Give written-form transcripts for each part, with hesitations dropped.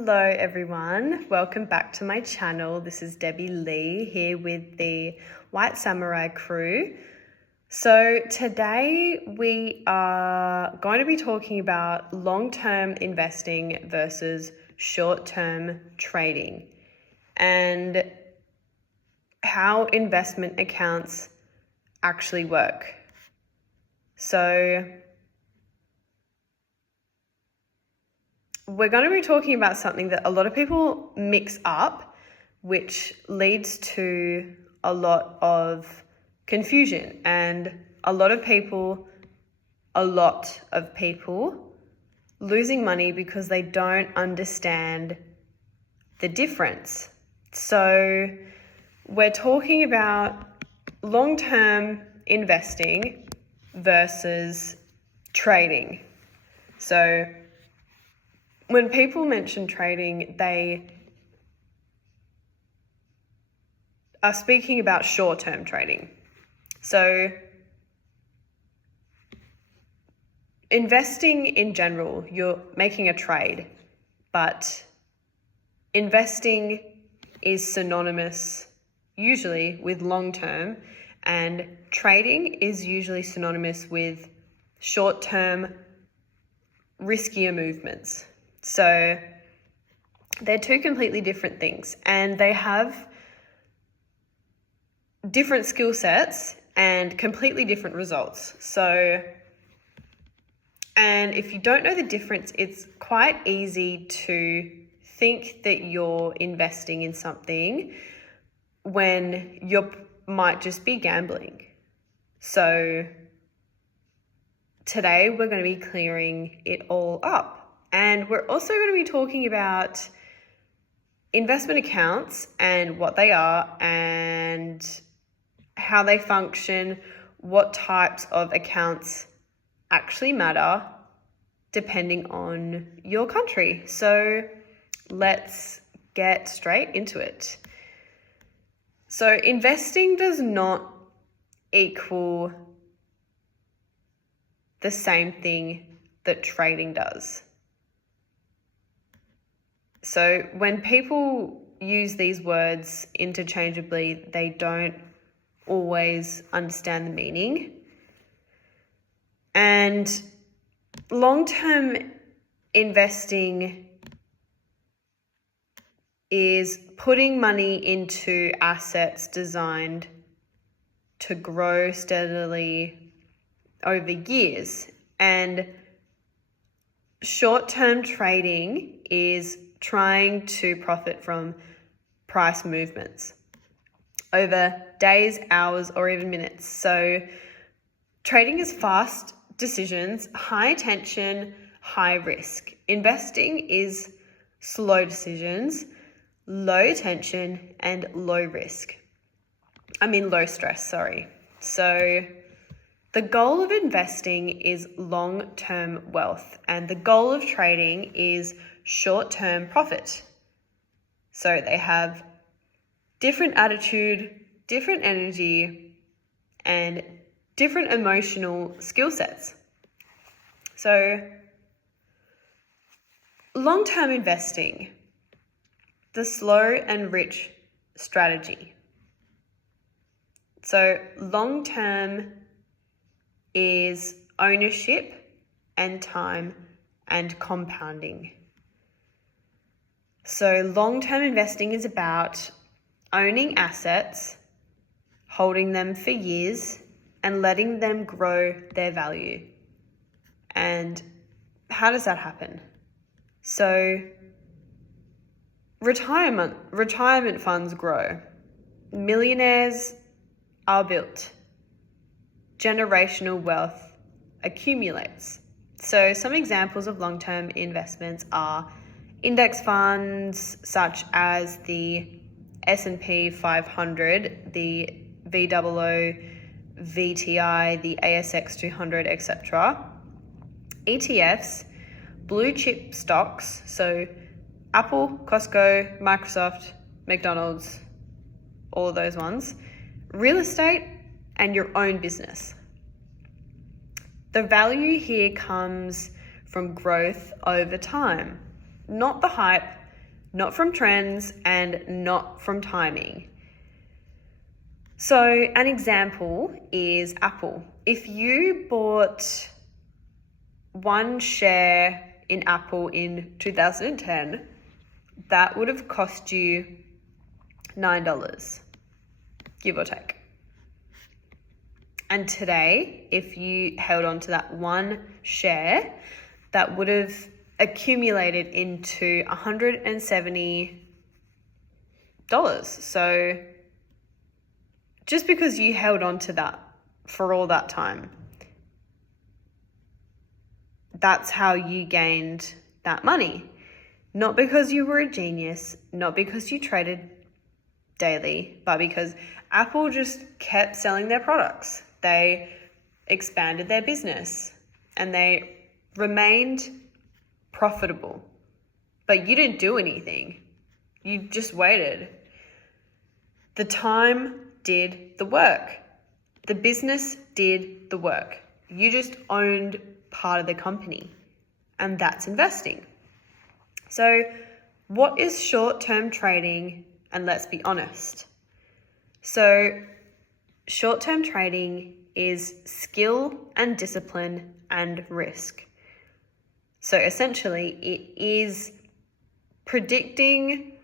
Hello everyone, welcome back to my channel. This is Debbie Lee here with the White Samurai crew. So today we are going to be talking about long-term investing versus short-term trading and how investment accounts actually work. So we're going to be talking about something that a lot of people mix up, which leads to a lot of confusion and a lot of people losing money because they don't understand the difference. So we're talking about long-term investing versus trading. So when people mention trading, they are speaking about short-term trading. So investing in general, you're making a trade, but investing is synonymous usually with long-term, and trading is usually synonymous with short-term riskier movements. So they're two completely different things, and they have different skill sets and completely different results. So, and if you don't know the difference, it's quite easy to think that you're investing in something when you might just be gambling. So today we're going to be clearing it all up. And we're also going to be talking about investment accounts and what they are and how they function, what types of accounts actually matter depending on your country. So let's get straight into it. So investing does not equal the same thing that trading does. So when people use these words interchangeably, they don't always understand the meaning. And long-term investing is putting money into assets designed to grow steadily over years. And short-term trading is trying to profit from price movements over days, hours, or even minutes. So trading is fast decisions, high attention, high risk. Investing is slow decisions, low attention, and low stress, So the goal of investing is long-term wealth, and the goal of trading is short-term profit. So they have different attitude, different energy, and different emotional skill sets. So long-term investing, the slow and rich strategy. So long-term is ownership and time and compounding. So long-term investing is about owning assets, holding them for years, and letting them grow their value. And how does that happen? So retirement funds grow. Millionaires are built. Generational wealth accumulates. So some examples of long-term investments are index funds such as the S&P 500, the VOO, VTI, the ASX 200, etc. ETFs, blue chip stocks, so Apple, Costco, Microsoft, McDonald's, all of those ones. Real estate and your own business. The value here comes from growth over time, not the hype, not from trends, and not from timing. So an example is Apple. If you bought one share in Apple in 2010, that would have cost you $9, give or take. And today, if you held on to that one share, that would have accumulated into $170. So just because you held on to that for all that time, that's how you gained that money. Not because you were a genius, not because you traded daily, but because Apple just kept selling their products. They expanded their business and they remained profitable. But you didn't do anything. You just waited. The time did the work. The business did the work. You just owned part of the company, and that's investing. So what is short-term trading? And let's be honest. So short-term trading is skill and discipline and risk. So essentially it is predicting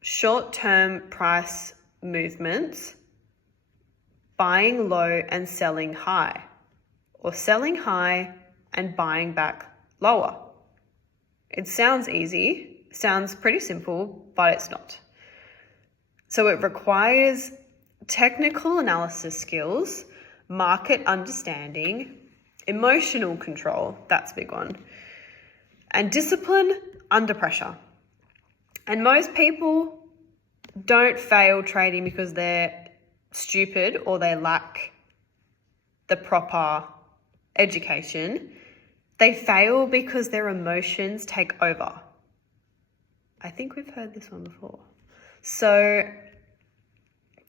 short-term price movements, buying low and selling high, or selling high and buying back lower. It sounds easy, sounds pretty simple, but it's not. So it requires technical analysis skills, market understanding, emotional control, that's a big one, and discipline under pressure. And most people don't fail trading because they're stupid or they lack the proper education. They fail because their emotions take over. I think we've heard this one before. So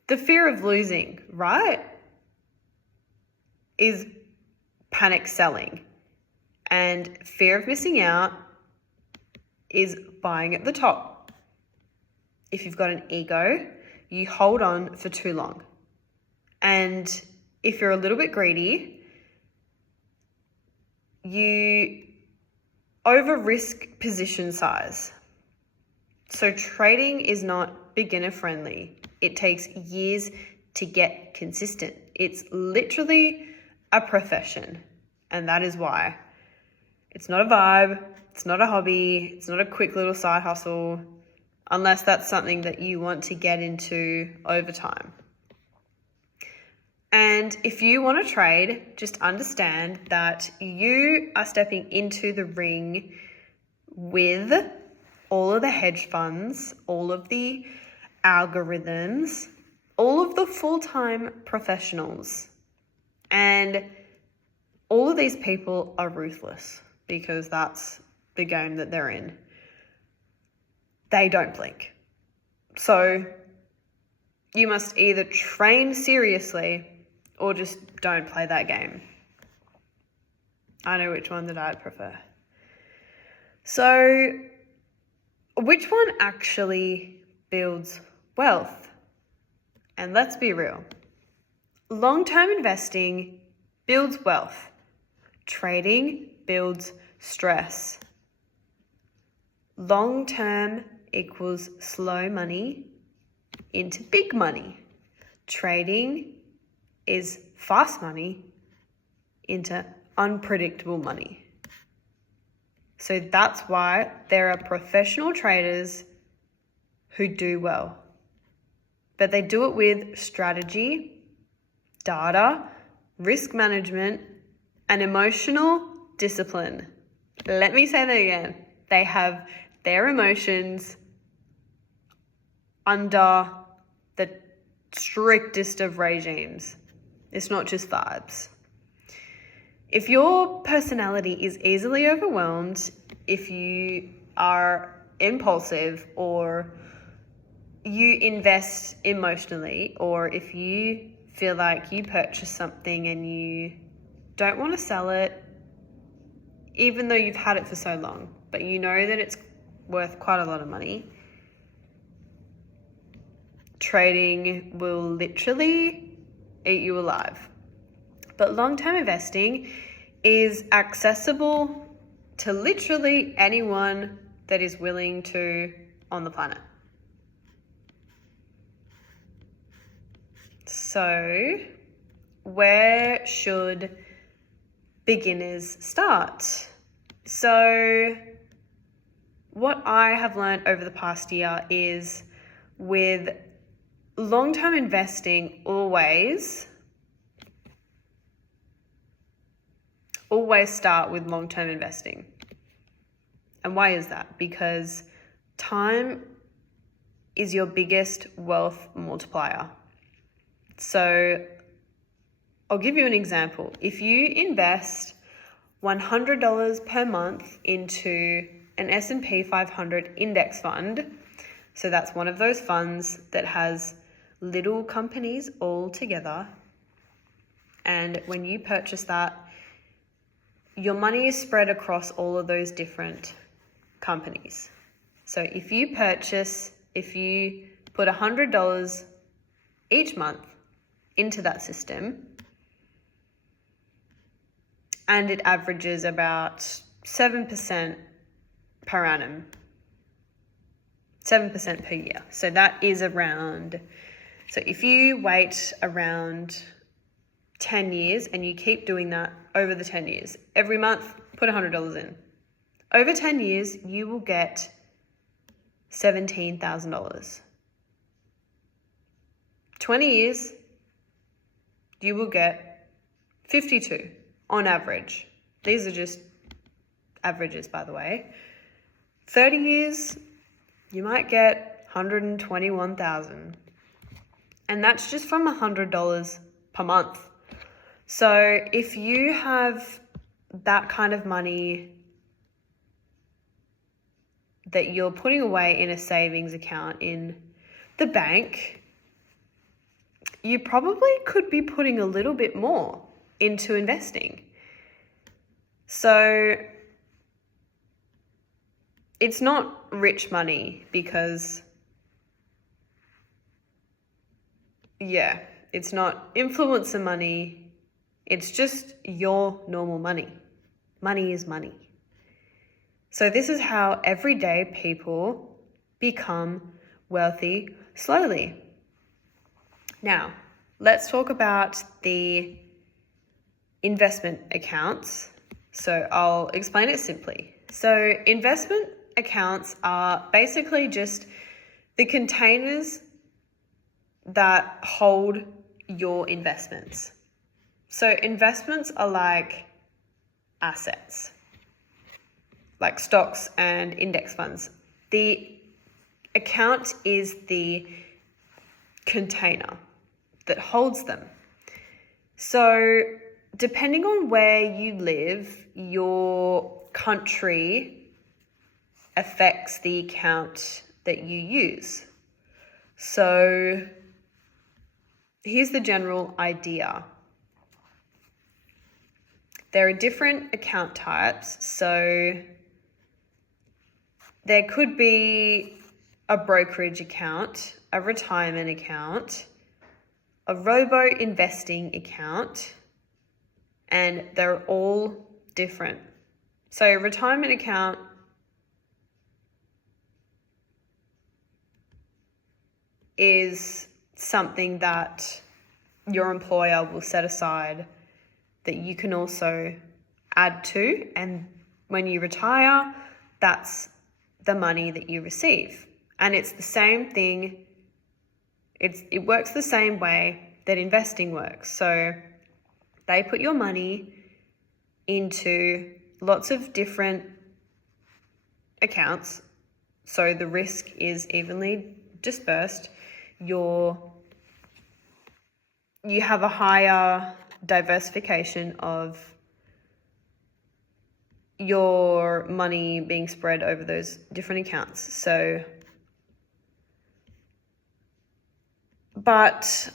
the fear of losing, right, is panic selling. And fear of missing out is buying at the top. If you've got an ego, you hold on for too long. And if you're a little bit greedy, you over-risk position size. So trading is not beginner friendly. It takes years to get consistent. It's literally a profession, and that is why. It's not a vibe, it's not a hobby, it's not a quick little side hustle, unless that's something that you want to get into over time. And if you want to trade, just understand that you are stepping into the ring with all of the hedge funds, all of the algorithms, all of the full-time professionals. And all of these people are ruthless because that's the game that they're in. They don't blink. So you must either train seriously or just don't play that game. I know which one that I'd prefer. So which one actually builds wealth? And let's be real. Long-term investing builds wealth. Trading builds stress. Long-term equals slow money into big money. Trading is fast money into unpredictable money. So that's why there are professional traders who do well. But they do it with strategy, data, risk management, and emotional discipline. Let me say that again. They have their emotions under the strictest of regimes. It's not just vibes. If your personality is easily overwhelmed, if you are impulsive, or you invest emotionally, or if you feel like you purchase something and you don't want to sell it, even though you've had it for so long, but you know that it's worth quite a lot of money, trading will literally eat you alive. But long-term investing is accessible to literally anyone that is willing to on the planet. So, where should beginners start? So, what I have learned over the past year is with long-term investing, always start with long-term investing. And why is that? Because time is your biggest wealth multiplier. So I'll give you an example. If you invest $100 per month into an S&P 500 index fund, so that's one of those funds that has little companies all together, and when you purchase that, your money is spread across all of those different companies. So if you put $100 each month into that system, and it averages about 7% per annum, 7% per year. So that is around, so if you wait around 10 years and you keep doing that over the 10 years, every month, put $100 in. Over 10 years, you will get $17,000. 20 years, you will get 52 on average. These are just averages, by the way. 30 years, you might get 121,000. And that's just from $100 per month. So if you have that kind of money that you're putting away in a savings account in the bank, you probably could be putting a little bit more into investing. So it's not rich money because, it's not influencer money. It's just your normal money. Money is money. So this is how everyday people become wealthy slowly. Now, let's talk about the investment accounts. So I'll explain it simply. So investment accounts are basically just the containers that hold your investments. So investments are like assets, like stocks and index funds. The account is the container that holds them. So depending on where you live, your country affects the account that you use. So here's the general idea. There are different account types. So there could be a brokerage account, a retirement account, a robo-investing account, and they're all different. So retirement account is something that your employer will set aside that you can also add to, and when you retire, that's the money that you receive. And it's the same thing. It works the same way that investing works. So they put your money into lots of different accounts, so the risk is evenly dispersed. You have a higher diversification of your money being spread over those different accounts. So, but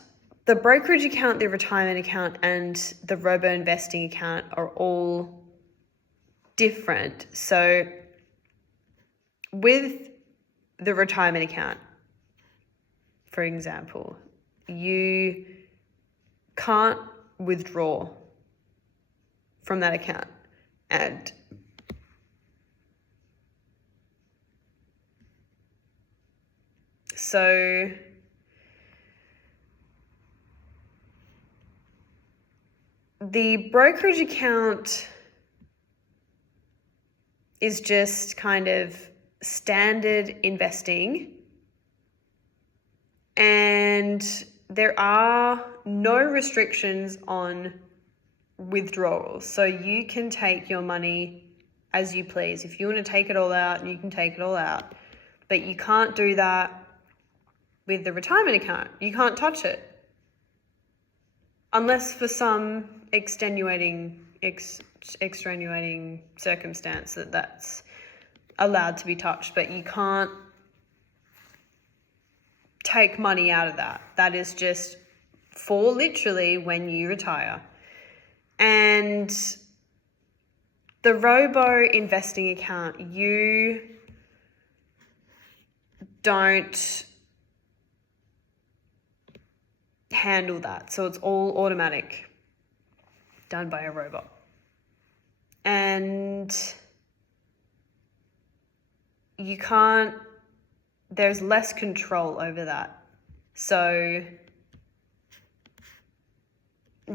the brokerage account, the retirement account, and the robo-investing account are all different. So with the retirement account, for example, you can't withdraw from that account. And so the brokerage account is just kind of standard investing, and there are no restrictions on withdrawals. So you can take your money as you please. If you want to take it all out, you can take it all out. But you can't do that with the retirement account. You can't touch it. Unless for some extenuating circumstance that's allowed to be touched. But you can't take money out of that. That is just for literally when you retire. And the robo investing account, you don't handle that. So it's all automatic, done by a robot. And you can't, there's less control over that. So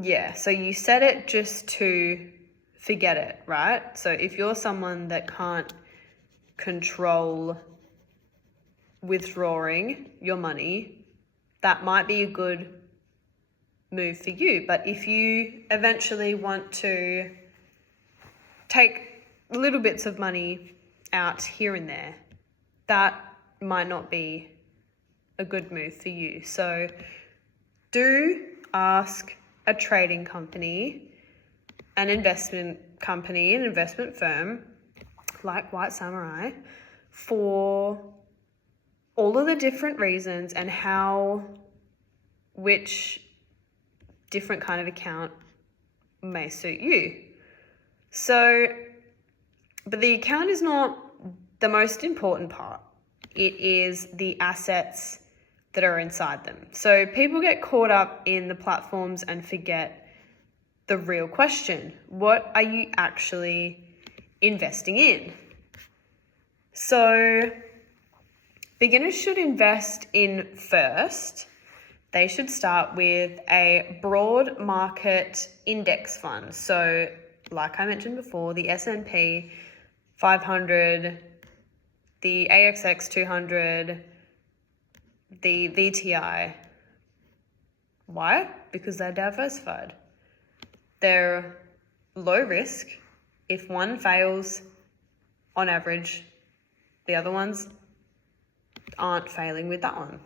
yeah, so you set it just to forget it, right? So if you're someone that can't control withdrawing your money, that might be a good move for you. But if you eventually want to take little bits of money out here and there, that might not be a good move for you. So do ask a trading company, an investment company, an investment firm like White Samurai for all of the different reasons and which different kind of account may suit you. So, but the account is not the most important part. It is the assets that are inside them. So people get caught up in the platforms and forget the real question. What are you actually investing in? So beginners should invest in first. They should start with a broad market index fund. So like I mentioned before, the S&P 500, the ASX 200, the VTI. Why? Because they're diversified. They're low risk. If one fails, on average, the other ones aren't failing with that one.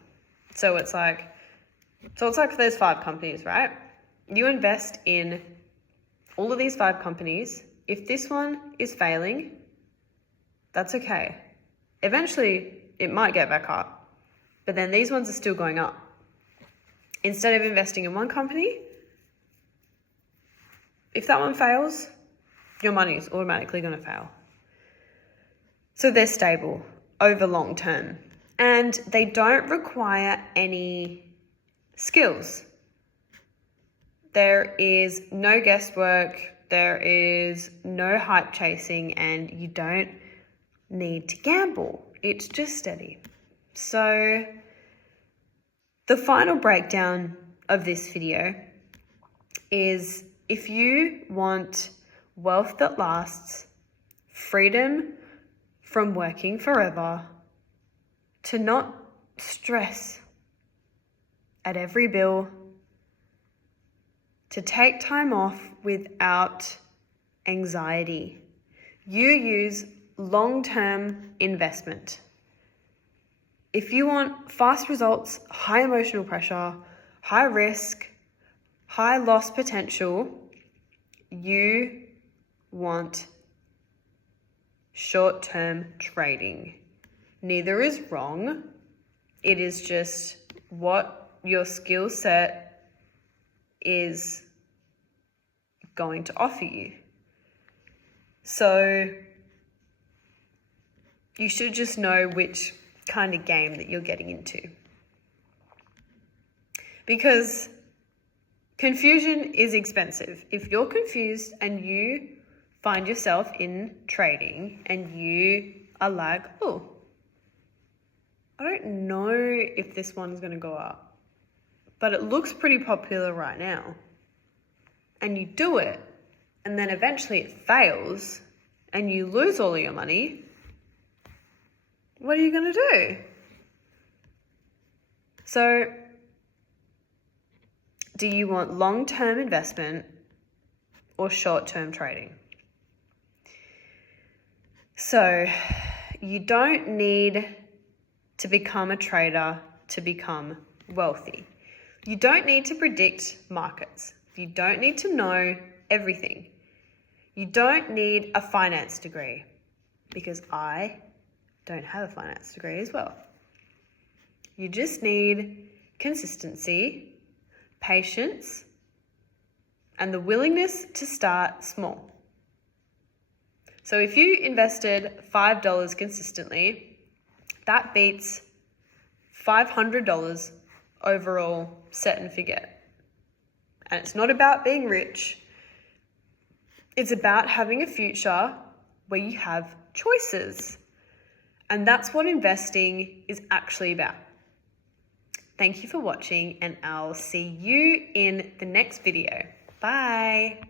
So it's like there's 5 companies, right? You invest in all of these 5 companies. If this one is failing, that's okay. Eventually, it might get back up. But then these ones are still going up. Instead of investing in one company, if that one fails, your money is automatically going to fail. So they're stable over long term. And they don't require any skills. There is no guesswork. There is no hype chasing, and you don't need to gamble. It's just steady. So the final breakdown of this video is if you want wealth that lasts, freedom from working forever, to not stress at every bill, to take time off without anxiety, you use long-term investment. If you want fast results, high emotional pressure, high risk, high loss potential, you want short-term trading. Neither is wrong. It is just what your skill set is going to offer you. So you should just know which kind of game that you're getting into. because confusion is expensive. If you're confused and you find yourself in trading and you are like, oh, I don't know if this one's going to go up, but it looks pretty popular right now. And you do it, and then eventually it fails and you lose all of your money. What are you going to do? So, do you want long-term investment or short-term trading? So, you don't need to become a trader to become wealthy. You don't need to predict markets. You don't need to know everything. You don't need a finance degree, because I don't have a finance degree as well. You just need consistency, patience, and the willingness to start small. So if you invested $5 consistently, that beats $500 overall set and forget. And it's not about being rich. It's about having a future where you have choices. And that's what investing is actually about. Thank you for watching, and I'll see you in the next video. Bye.